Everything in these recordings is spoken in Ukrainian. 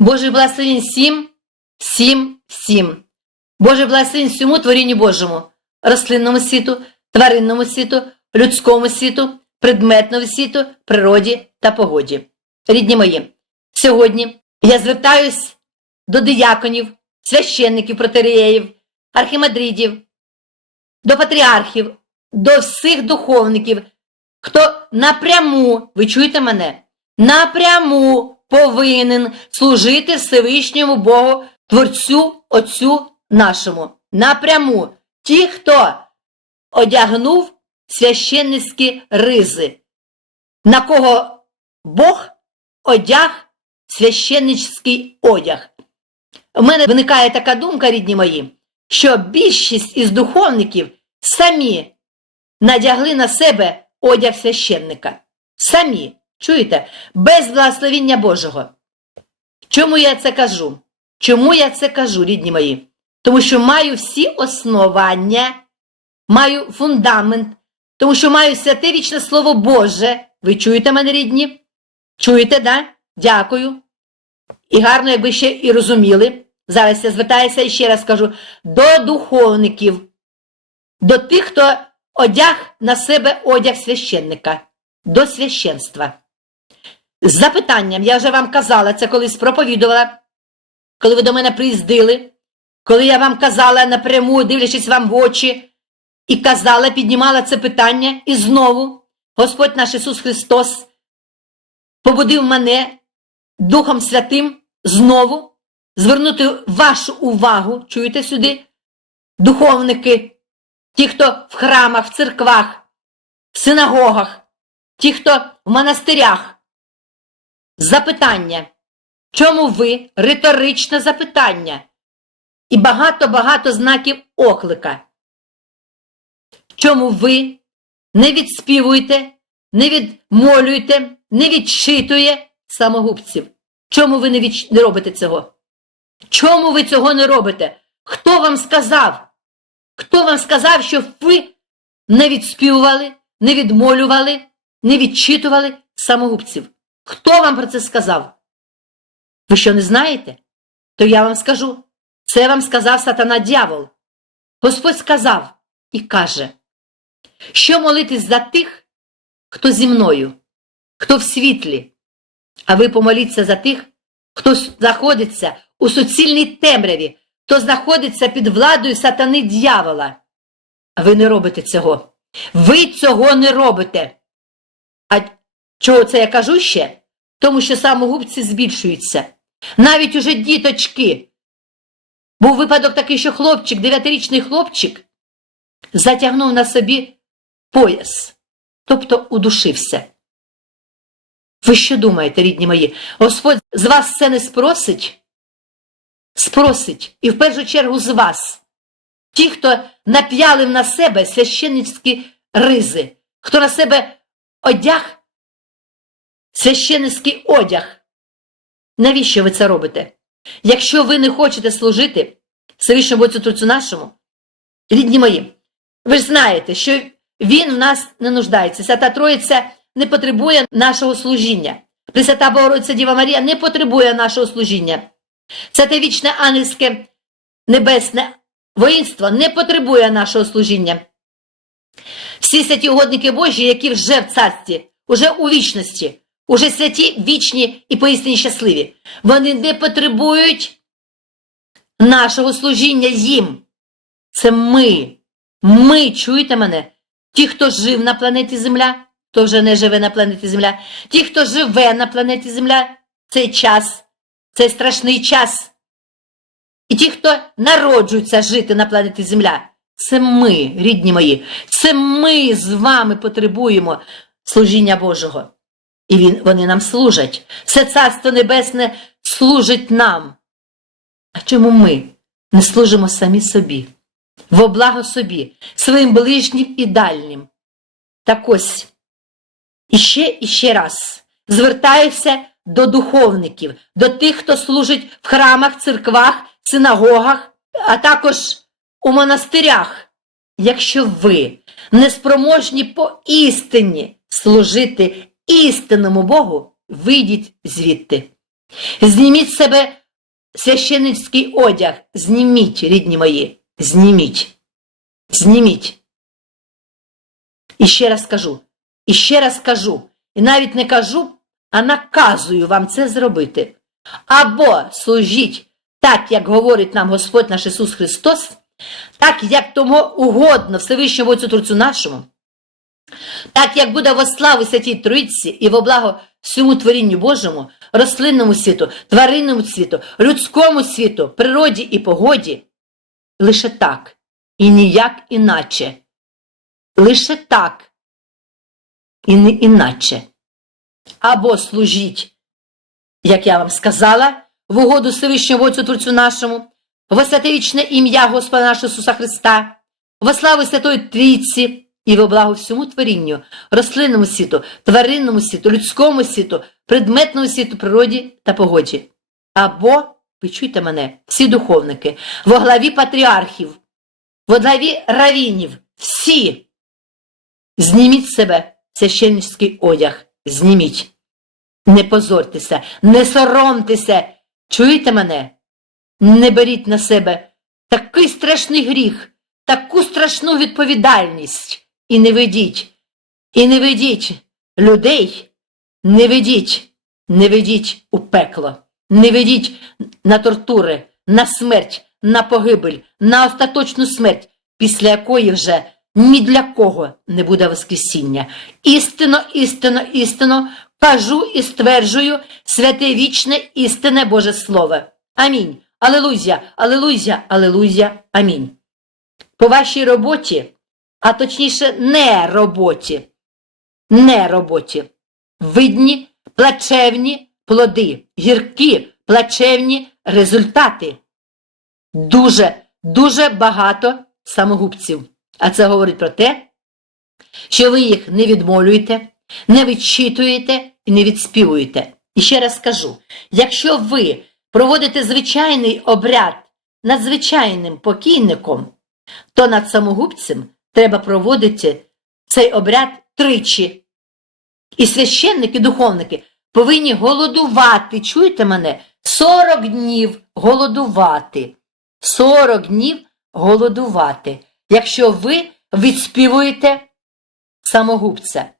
Божий благословень всім, всім, всім. Божий благословень всьому творінню Божому, рослинному світу, тваринному світу, людському світу, предметному світу, природі та погоді. Рідні мої, сьогодні я звертаюсь до дияконів, священників, протереїв, архімадридів, до патріархів, до всіх духовників, хто напряму, ви чуєте мене, напряму повинен служити Всевишньому Богу, Творцю, Отцю нашому. Напряму. Ті, хто одягнув священницькі ризи, на кого Бог одяг священницький одяг. У мене виникає така думка, рідні мої, що більшість із духовників самі надягли на себе одяг священника. Самі, чуєте, без благословіння Божого. Чому я це кажу? Чому я це кажу, рідні мої? Тому що маю всі основання, маю фундамент, тому що маю святе вічне Слово Боже. Ви чуєте мене, рідні? Чуєте, да? Дякую. І гарно, якби ще і розуміли. Зараз я звертаюся і ще раз кажу до духовників, до тих, хто одяг на себе одяг священника, до священства. З запитанням, я вже вам казала, це колись проповідувала, коли ви до мене приїздили, коли я вам казала напряму, дивлячись вам в очі, і казала, піднімала це питання, і знову Господь наш Ісус Христос побудив мене Духом Святим знову звернути вашу увагу, чуєте сюди, духовники, ті, хто в храмах, в церквах, в синагогах, ті, хто в монастирях. Запитання. Чому ви риторичне запитання? І багато-багато знаків оклика. Чому ви не відспівуєте, не відмолюєте, не відчитує самогубців? Чому ви не, відч... не робите цього? Чому ви цього не робите? Хто вам сказав? Хто вам сказав, що ви не відспівували, не відмолювали, не відчитували самогубців? Хто вам про це сказав? Ви що не знаєте? То я вам скажу. Це вам сказав сатана дьявол. Господь сказав і каже, що молитись за тих, хто зі мною, хто в світлі, а ви помоліться за тих, хто знаходиться у суцільній темряві, хто знаходиться під владою сатани дьявола. А ви не робите цього. Ви цього не робите. А чого це я кажу ще? Тому що самогубці збільшуються. Навіть уже діточки. Був випадок такий, що хлопчик, дев'ятирічний хлопчик, затягнув на собі пояс, тобто удушився. Ви що думаєте, рідні мої? Господь з вас це не спросить? Спросить, і в першу чергу з вас. Ті, хто нап'ялив на себе священницькі ризи, хто на себе одяг, священницький одяг. Навіщо ви це робите? Якщо ви не хочете служити Всевишньому Отцю Творцю нашому, рідні мої, ви ж знаєте, що Він в нас не нуждається. Свята Троїця не потребує нашого служіння. Пресвята Богородиця Діва Марія не потребує нашого служіння. Це те вічне ангельське небесне воїнство не потребує нашого служіння. Всі святі угодники Божі, які вже в царстві, уже у вічності, уже святі, вічні і поістині щасливі, вони не потребують нашого служіння їм. Це ми. Ми, чуєте мене? Ті, хто жив на планеті Земля, хто вже не живе на планеті Земля, ті, хто живе на планеті Земля, цей час, цей страшний час. І ті, хто народжуються жити на планеті Земля, це ми, рідні мої, це ми з вами потребуємо служіння Божого. І він, вони нам служать. Все Царство Небесне служить нам. А чому ми не служимо самі собі, во благо собі, своїм ближнім і дальнім? Так ось, іще і ще раз звертаюся до духовників, до тих, хто служить в храмах, церквах, синагогах, а також у монастирях. Якщо ви не спроможні по істині служити істинному Богу, вийдіть звідти. Зніміть себе священницький одяг. Зніміть, рідні мої. Зніміть. Зніміть. І ще раз кажу, і ще раз кажу, і навіть не кажу, а наказую вам це зробити. Або служіть так, як говорить нам Господь наш Ісус Христос, так, як тому угодно Всевишньому Отцю Творцю нашому, так, як буде во славу Святій Троїці і во благо всьому творінню Божому, рослинному світу, тваринному світу, людському світу, природі і погоді, лише так і ніяк іначе. Лише так і не іначе. Або служіть, як я вам сказала, в угоду Всевишньому Отцю Творцю нашому, во святовічне ім'я Господа нашого Ісуса Христа, во славу Святої Трійці і во благо всьому творінню, рослинному світу, тваринному світу, людському світу, предметному світу, природі та погоді. Або, ви чуйте мене, всі духовники, во главі патріархів, во главі равінів, всі, зніміть себе священницький одяг, зніміть. Не позортеся, не соромтеся. Чуєте мене? Не беріть на себе такий страшний гріх, таку страшну відповідальність. І не ведіть, і не ведіть людей, не ведіть, не ведіть у пекло, не ведіть на тортури, на смерть, на погибель, на остаточну смерть, після якої вже ні для кого не буде Воскресіння. Істинно, істинно, істинно кажу і стверджую святе вічне істинне Боже Слово. Амінь. Алелуя, алелуя, алелуя, амінь. По вашій роботі, а точніше, не роботі, не роботі, видні плачевні плоди, гіркі плачевні результати. Дуже, дуже багато самогубців. А це говорить про те, що ви їх не відмолюєте, не відчитуєте і не відспівуєте. І ще раз скажу: якщо ви проводите звичайний обряд над звичайним покійником, то над самогубцем треба проводити цей обряд тричі. І священники, духовники повинні голодувати, чуєте мене? 40 днів голодувати. 40 днів голодувати, якщо ви відспівуєте самогубця.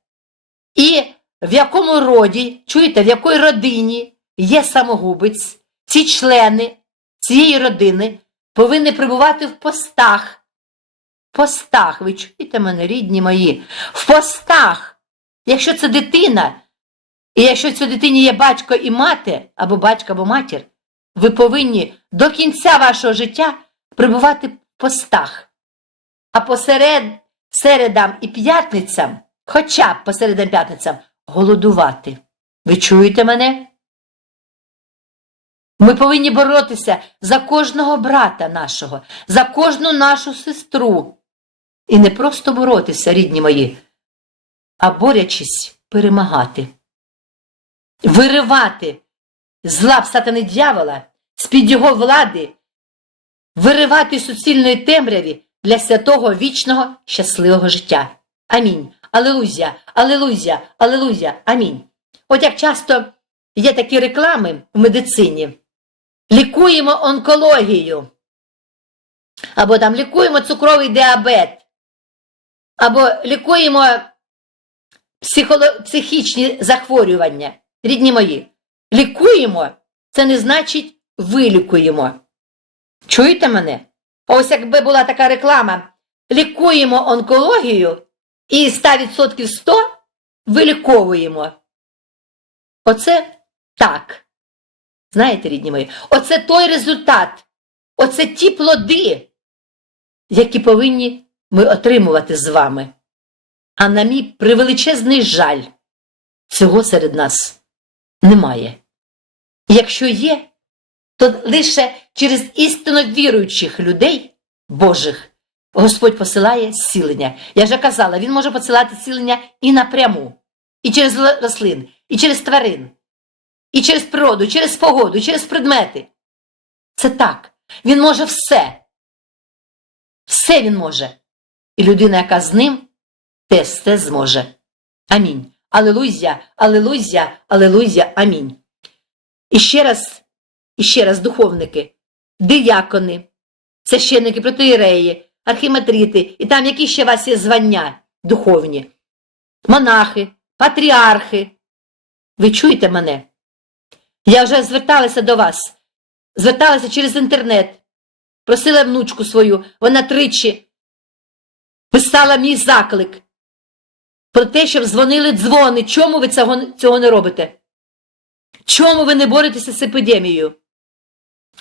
І в якому роді, чуєте, в якій родині є самогубець, ці члени цієї родини повинні перебувати в постах. Постах, ви чуєте мене, рідні мої, в постах. Якщо це дитина, і якщо цій дитині є батько і мати, або батько, або матір, ви повинні до кінця вашого життя перебувати в постах. А посеред середам і п'ятницям, хоча б посередам п'ятницям, голодувати. Ви чуєте мене? Ми повинні боротися за кожного брата нашого, за кожну нашу сестру. І не просто боротися, рідні мої, а борячись перемагати, виривати з лап сатани дьявола, з-під його влади, виривати суцільної темряві для святого вічного щасливого життя. Амінь. Алелузя, алелузя, алелузя, амінь. От як часто є такі реклами в медицині. Лікуємо онкологію, або там лікуємо цукровий діабет, або лікуємо психоло... психічні захворювання. Рідні мої, лікуємо це не значить вилікуємо. Чуєте мене? Ось якби була така реклама: лікуємо онкологію і 100% 100 виліковуємо. Оце так. Знаєте, рідні мої, оце той результат, оце ті плоди, які повинні ми отримувати з вами. А на мій превеличезний жаль, цього серед нас немає. Якщо є, то лише через істинно віруючих людей Божих Господь посилає зцілення. Я вже казала, Він може посилати зцілення і напряму, і через рослин, і через тварин, і через природу, і через погоду, і через предмети. Це так. Він може все. Все він може. І людина, яка з ним, теж все зможе. Амінь. Алелуя, алелуя, алелуя, амінь. І ще раз, і ще раз, духовники, диякони, священники, протиєреї, архіматрити, і там які ще у вас є звання духовні, монахи, патріархи. Ви чуєте мене? Я вже зверталася до вас, зверталася через інтернет, просила внучку свою, вона тричі писала мій заклик про те, щоб дзвонили дзвони. Чому ви цього, цього не робите? Чому ви не боретеся з епідемією?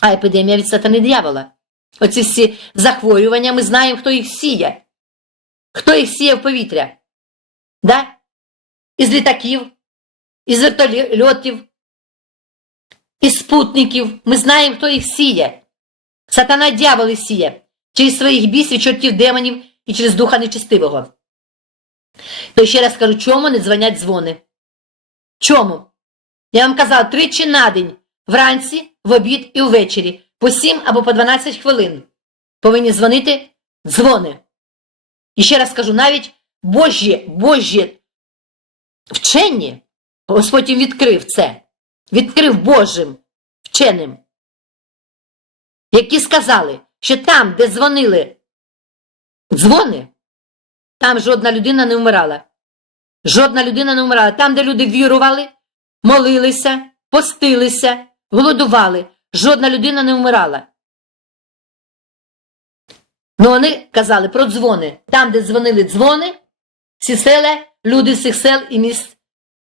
А епідемія від сатани диявола. Оці всі захворювання, ми знаємо, хто їх сіє. Хто їх сіє в повітря? Да? Із літаків, із вертольотів, із спутників. Ми знаємо, хто їх сіє. Сатана дьявол їх сіє через своїх бісів, чортів демонів і через духа нечистивого. То ще раз кажу, чому не дзвонять дзвони? Чому? Я вам казав тричі на день, вранці, в обід і ввечері, по 7 або по 12 хвилин. Повинні дзвонити дзвони. І ще раз кажу, навіть Божі, Божі вчені, Господь їм відкрив це, відкрив Божим вченим, які сказали, що там, де дзвонили дзвони, там жодна людина не вмирала. Жодна людина не вмирала. Там, де люди вірували, молилися, постилися, голодували, жодна людина не вмирала. Ну вони казали про дзвони. Там, де дзвонили дзвони, всі села, люди цих сел і міст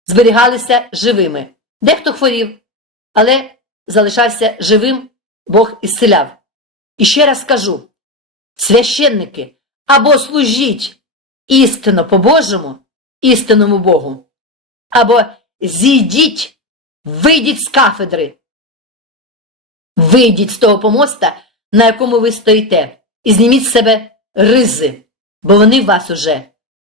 зберігалися живими. Дехто хворів, але залишався живим, Бог ісцеляв. І ще раз кажу: священники або служіть істинно по-божому, істинному Богу, або зійдіть, вийдіть з кафедри, вийдіть з того помоста, на якому ви стоїте, і зніміть з себе ризи, бо вони вас уже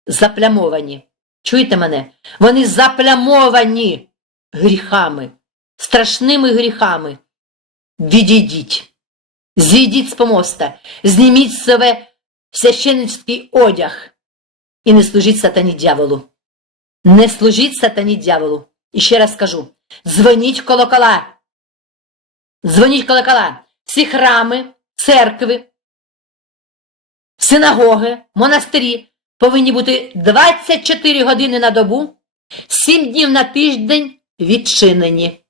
заплямовані. Чуєте мене? Вони заплямовані гріхами, страшними гріхами. Відійдіть, зійдіть з помоста, зніміть з себе священницький одяг і не служіть сатані дьяволу. Не служіть сатані дьяволу. І ще раз кажу: дзвоніть в колокола. Дзвоніть в колокола. Всі храми, церкви, синагоги, монастирі повинні бути 24 години на добу, 7 днів на тиждень відчинені.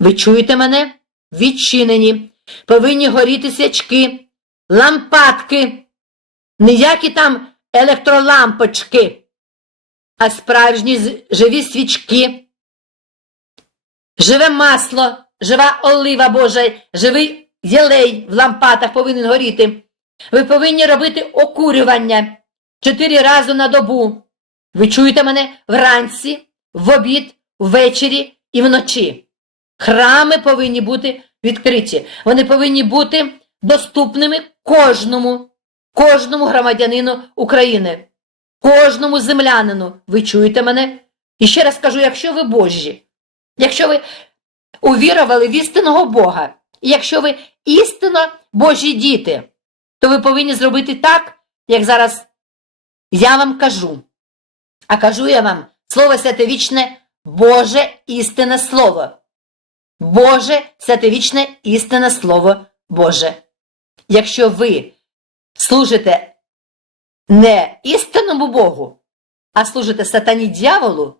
Ви чуєте мене? Відчинені. Повинні горіти свячки, лампадки, ніякі там електролампочки, а справжні живі свічки, живе масло, жива олива Божа, живий єлей в лампадах повинен горіти. Ви повинні робити окурювання чотири рази на добу. Ви чуєте мене вранці, в обід, ввечері і вночі. Храми повинні бути відкриті. Вони повинні бути доступними кожному, кожному громадянину України, кожному землянину. Ви чуєте мене? І ще раз кажу, якщо ви Божі, якщо ви увірували в істинного Бога, і якщо ви істинно Божі діти, то ви повинні зробити так, як зараз я вам кажу. А кажу я вам слово святовічне Боже істинне Слово. Боже святовічне істинне Слово Боже. Якщо ви служите не істинному Богу, а служите сатані дьяволу,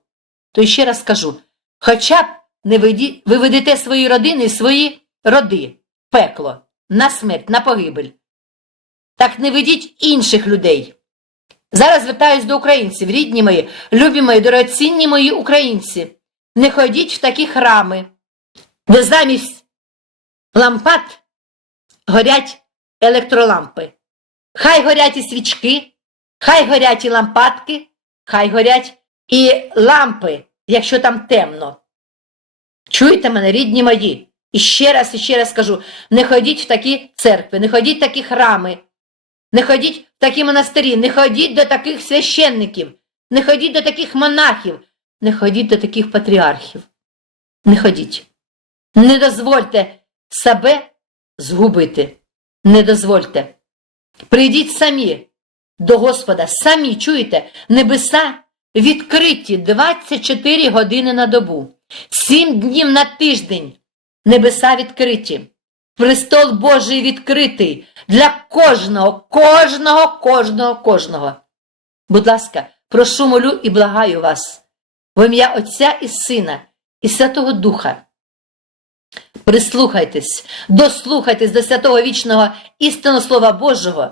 то ще раз скажу, хоча б не ви ведете свої родини і свої роди, пекло, на смерть, на погибель. Так не ведіть інших людей. Зараз звертаюсь до українців, рідні мої, любі мої, дорогоцінні мої українці. Не ходіть в такі храми, де замість лампад горять електролампи. Хай горять і свічки, хай горять і лампадки, хай горять і лампи, якщо там темно. Чуєте мене, рідні мої? І ще раз, і ще раз кажу: не ходіть в такі церкви, не ходіть в такі храми, не ходіть в такі монастирі, не ходіть до таких священників, не ходіть до таких монахів, не ходіть до таких патріархів. Не ходіть. Не дозвольте себе згубити. Не дозвольте. Прийдіть самі до Господа, самі чуєте, небеса відкриті 24 години на добу, 7 днів на тиждень. небеса відкриті. Престол Божий відкритий для кожного, кожного, кожного, кожного. Будь ласка, прошу молю і благаю вас, в ім'я Отця і Сина і Святого Духа. Прислухайтесь, дослухайтесь до святого вічного істинного Слова Божого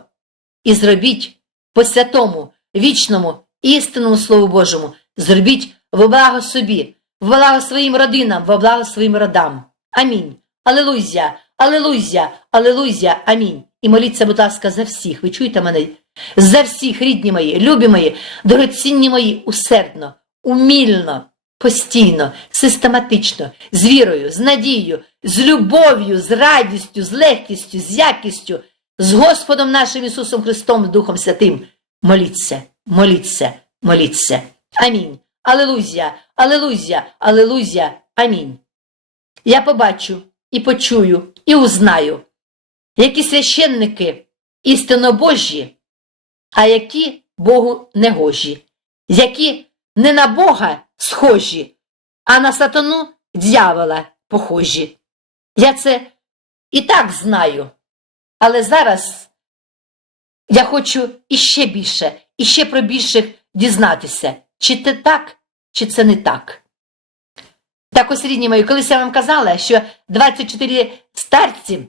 і зробіть по святому, вічному, істинному Слову Божому, зробіть во благо собі, в благо своїм родинам, во благо своїм родам. Амінь. Алелуйя, алелуйя, алелуйя, амінь. І моліться, будь ласка, за всіх. Ви чуєте мене? За всіх, рідні мої, любі мої, дорогоцінні мої, усердно, умільно, постійно, систематично, з вірою, з надією, з любов'ю, з радістю, з легкістю, з якістю, з Господом нашим Ісусом Христом, Духом Святим. Моліться, моліться, моліться. Амінь. Алелуйя, алелуйя, алелуйя, амінь. Я побачу і почую, і узнаю, які священники істинно Божі, а які Богу негожі, які не на Бога схожі, а на сатану дьявола похожі. Я це і так знаю, але зараз я хочу іще більше, іще про більших дізнатися, чи це так, чи це не так. Так ось, рідні мої, колись я вам казала, що 24 старці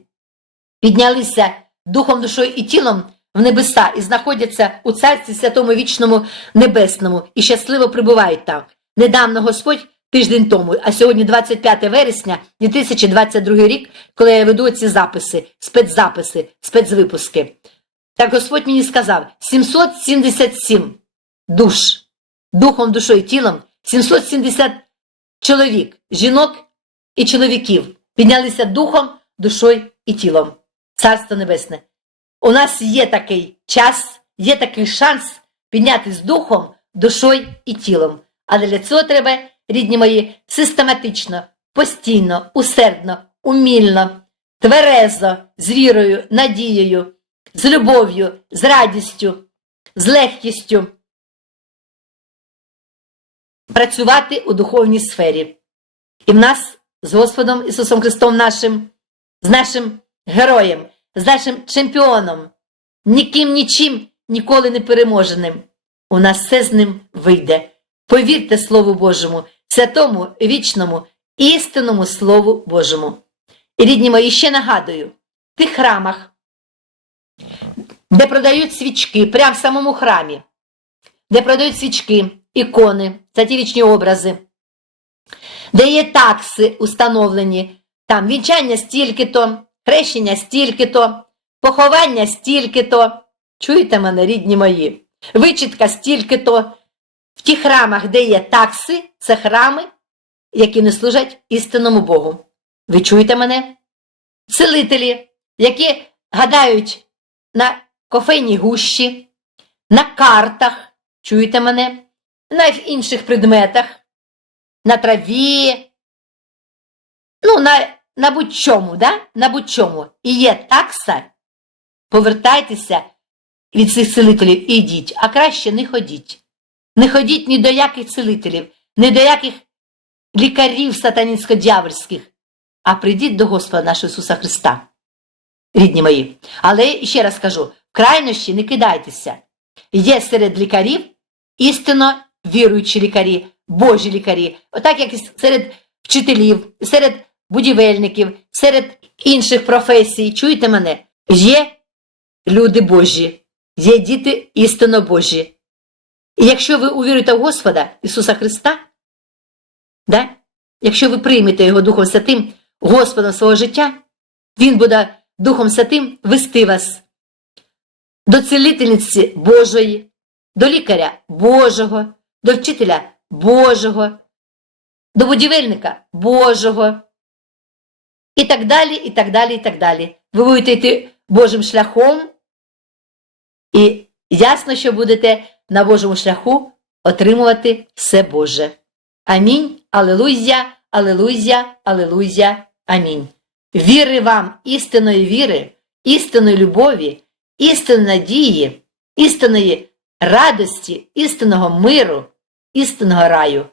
піднялися духом, душою і тілом в небеса і знаходяться у царстві святому вічному небесному і щасливо прибувають там. Недавно Господь тиждень тому, а сьогодні 25 вересня 2022 рік, коли я веду ці записи, спецзаписи, спецвипуски. Так Господь мені сказав: 777 душ, духом, душою тілом, 770 чоловік, жінок і чоловіків піднялися духом, душою і тілом. Царство Небесне. У нас є такий час, є такий шанс піднятися духом, душою і тілом. Але для цього треба, рідні мої, систематично, постійно, усердно, умільно, тверезо, з вірою, надією, з любов'ю, з радістю, з легкістю працювати у духовній сфері. І в нас з Господом Ісусом Христом нашим, з нашим героєм, з нашим чемпіоном, ніким нічим ніколи не переможеним. У нас все з ним вийде. Повірте Слову Божому, святому, вічному, істинному Слову Божому. І рідні мої ще нагадую: в тих храмах, де продають свічки, прямо в самому храмі, де продають свічки, ікони, це ті вічні образи, де є такси установлені, там вінчання стільки-то, хрещення стільки-то, поховання стільки-то. Чуєте мене, рідні мої? Вичітка стільки-то. В ті храмах, де є такси, це храми, які не служать істинному Богу. Ви чуєте мене? Целителі, які гадають на кофейній гущі, на картах, чуєте мене? На інших предметах, на траві, ну, на, на будь-чому, да? на будь-чому. І є такса, повертайтеся від цих целителів і йдіть, а краще не ходіть. Не ходіть ні до яких целителів, ні до яких лікарів сатанінсько-дявольських, а прийдіть до Господа нашого Ісуса Христа, рідні мої. Але ще раз кажу: в крайнощі не кидайтеся. Є серед лікарів істинно віруючі лікарі, Божі лікарі, отак як і серед вчителів, серед будівельників, серед інших професій. Чуєте мене? Є люди Божі, є діти істинно Божі. І якщо ви увіруєте в Господа Ісуса Христа, да? якщо ви приймете Його Духом Святим, Господом свого життя, Він буде Духом Святим вести вас до цілительниці Божої, до лікаря Божого, до вчителя Божого, до будівельника Божого. І так далі, і так далі, і так далі. Ви будете йти Божим шляхом, і ясно, що будете на Божому шляху отримувати все Боже. Амінь. Алелуйя, алелуйя, алелуйя, амінь. Віри вам, істинної віри, істинної любові, істинної надії, істинної радості, істинного миру, істинного раю.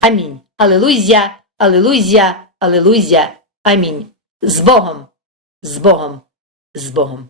Амінь. Алелуйя, алелуйя, алелуйя, Амінь. З Богом, з Богом, з Богом.